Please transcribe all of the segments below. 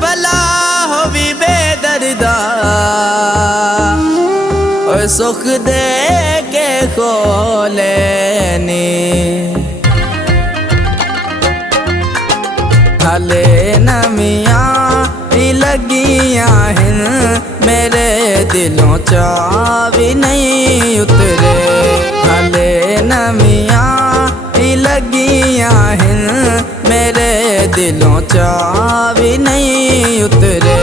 भला होवी बेदर्दा और सुख दे के खोले नी हले नमियां लगियां हिन मेरे दिलों चा भी नहीं उतरे हले नमियां लगियां हिन मेरे दिलों चा भी नहीं उतरे।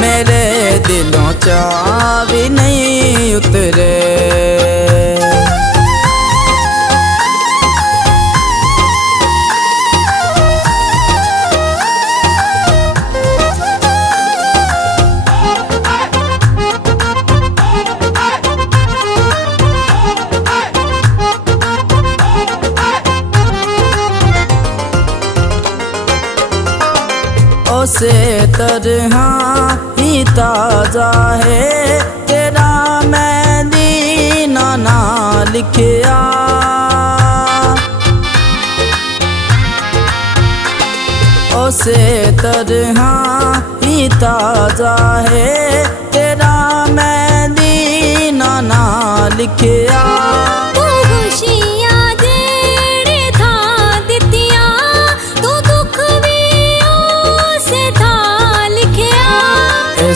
मेरे दिलों चा भी नहीं उतरे। उसे तरह ही ताजा है तेरा मदीना ना लिखिया उसे तरह ही ताजा है तेरा मदीना ना लिखिया।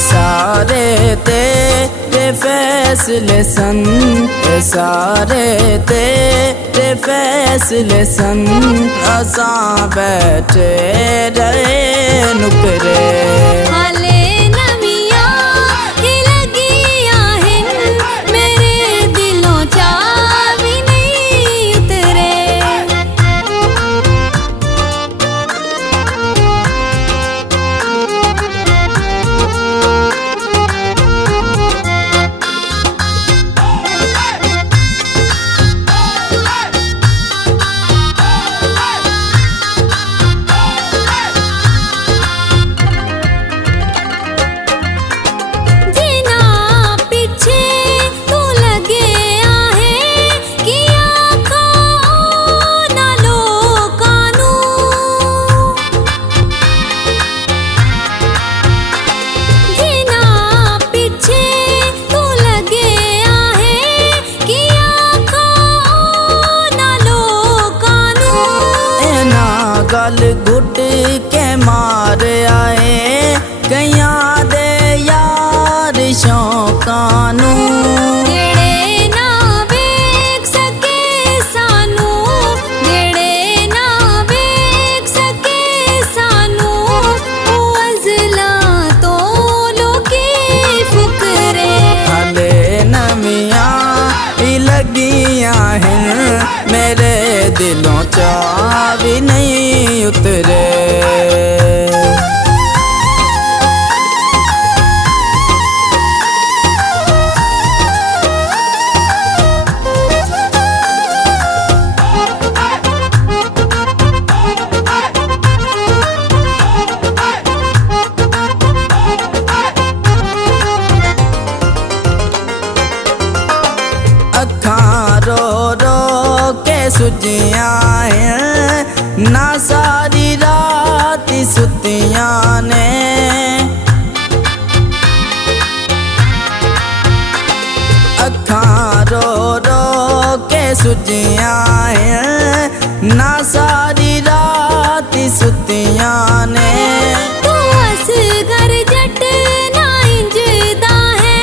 सारे तेरे फैसले सन सारे तेरे फैसले सन असा बैठे रहे नुकरे गल घुट के मार आए कया दे यार शौकानू जेड़े ना वेख सके सानू जेड़े ना वेख सके सानू अज़ला तो लोकी फुकरे हले नमियां लगियां हिन मेरे दिलों चा भी नहीं उतरे। अखां रो रो के सुजियां हैं ना सारी रात सुतियां ने अखां रो रो के सुजियां हैं ना सारी रात सुतियां ने। तू असगर जट ना इंजदा है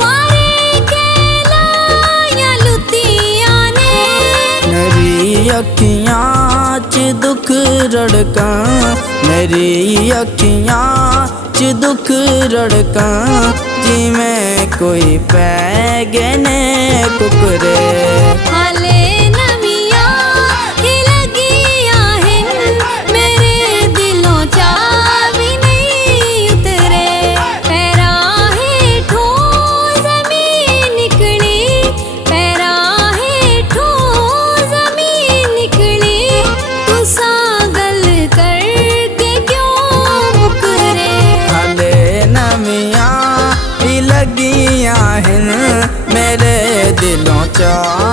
वारे के लाया लुतियां ने मेरी अखियां च दुख रड़का मेरी अखियां च दुख रड़का जिमें कोई पै गने कुकरे हाले नमियां लगियां हिन मेरे दिलों चा भी नहीं उतरे। पैरा हेठों ज़मीन निकली पैरा हेठों ज़मीन निकली तुसा चाह